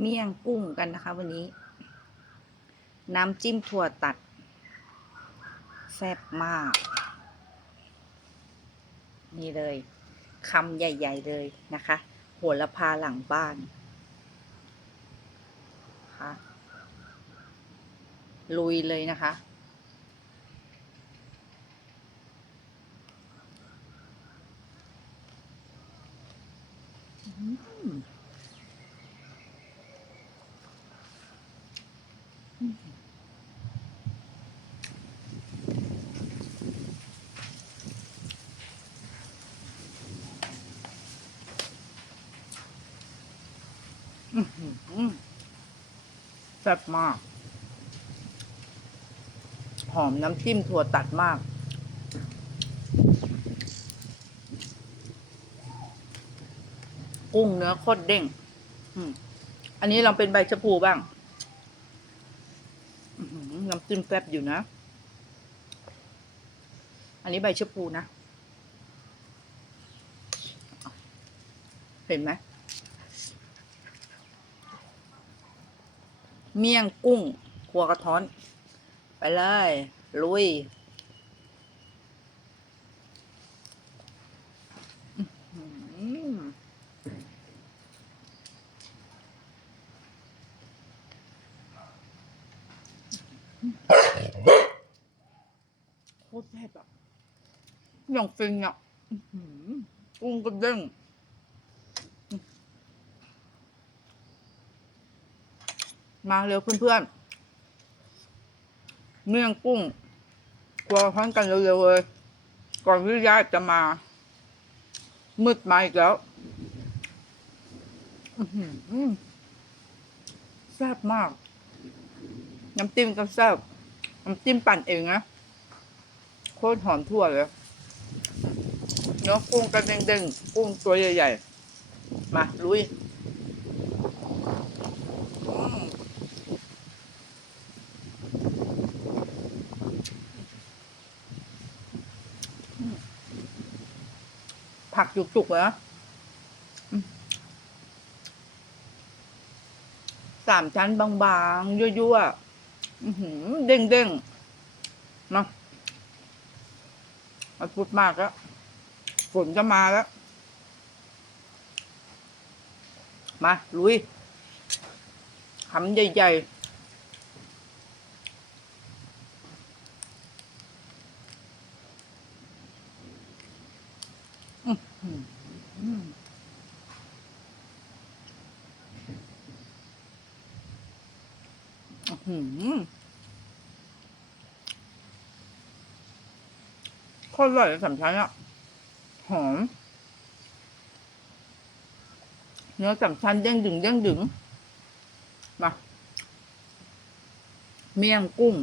เมี่ยงกุ้งกันนะคะ วันนี้ น้ำจิ้มถั่วตัด แซ่บมาก นี่เลยคำใหญ่ ๆเลยนะคะโหระพาหลังบ้านค่ะลุยเลยนะคะ อื้อ แซ่บมาก หอมน้ำจิ้มถั่วตัดมาก กุ้งเนื้อโคตรเด้งอันนี้ลองเป็นใบชะพูบ้างน้ำจิ้มแซ่บอยู่นะ อันนี้ใบชะพูนะ เห็นไหม เมี่ยงกุ้งครัวกระท้อน ไปเลย ลุยโคตรแซ่บอะอย่างฟินอะกุ้งก็เด้ง มาเร็วเพื่อนๆ เมี่ยงกุ้งกลัวพันกันเร็วๆเลย ก่อนที่ญาติจะมา มืดมาอีกแล้วแซ่บมาก น้ำจิ้มก็แซ่บน้ำจิ้มปั่นเองนะโคตรหอมทั่วเลยเนื้อกุ้งก็เด้งๆกุ้งตัวใหญ่ๆ มาลุย ผักจุกๆเลยนะอืมสามชั้นบางๆ ยั่วๆเด้งๆเนาะมาพูดมากแล้วฝนจะมาแล้ว มา ลุยคำใหญ่ ๆ อืมอืมอื้อหือ โคตรอร่อยเลยสามชั้นอะ หอม เนื้อสามชั้นเด้งดึงเด้งดึงมาเมี่ยงกุ้ง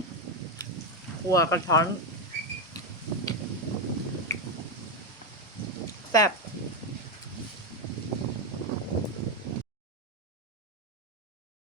ขัวกระท้อน แซ่บ